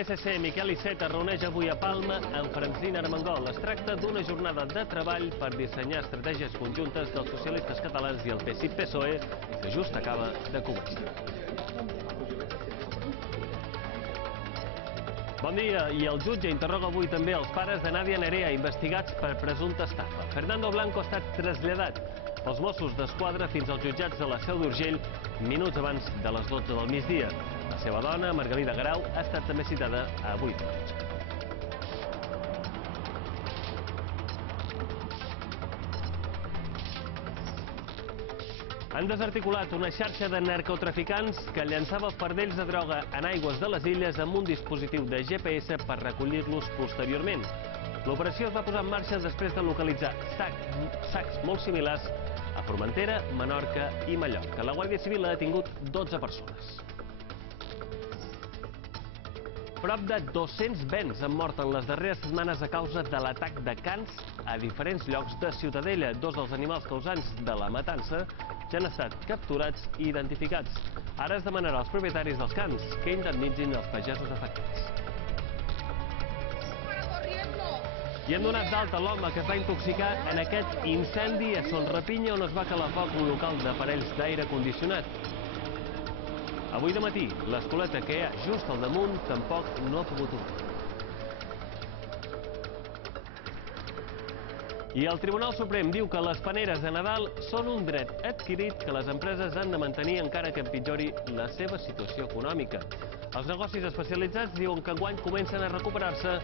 PSC, Miquel Iceta, reuneix avui a Palma amb Francina Armengol. Es tracta d'una jornada de treball per dissenyar estratègies conjuntes dels socialistes catalans i el PSIC-PSOE, que just acaba de començar. Bon dia. I el jutge interroga avui també els pares de Nadia Nerea, investigats per presumpta estafa. Fernando Blanco ha estat traslladat pels Mossos d'Esquadra fins als jutjats de la Seu d'Urgell minuts abans de les 12 del migdia. La seva dona, Margalida Garau, ha estat també citada avui per la nit. Han desarticulat una xarxa de narcotraficants que llançava fardells de droga en aigües de les illes amb un dispositiu de GPS per recollir-los posteriorment. L'operació es va posar en marxa després de localitzar sacs molt similars a Formentera, Menorca i Mallorca. La Guàrdia Civil ha detingut 12 persones. Prop de 200 bens han mort en les darreres setmanes a causa de l'atac de cans a diferents llocs de Ciutadella. Dos dels animals causants de la matança ja han estat capturats i identificats. Ara es demanarà als propietaris dels cans que indemnitzin els pagesos afectats. I hem donat d'alta l'home que es va intoxicar en aquest incendi a Son Rapinya, on es va calar foc un local d'aparells d'aire condicionat. Avui de matí, l'escoleta que hi ha just al damunt tampoc no ha pogut obrir. I el Tribunal Suprem diu que les paneres de Nadal són un dret adquirit que les empreses han de mantenir encara que empitjori la seva situació econòmica. Els negocis especialitzats diuen que enguany comencen a recuperar-se,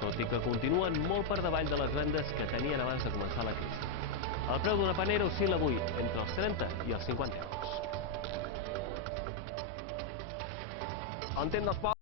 tot i que continuen molt per davall de les vendes que tenien abans de començar la crisi. El preu d'una panera oscil·la avui entre els 30 i els 50 euros.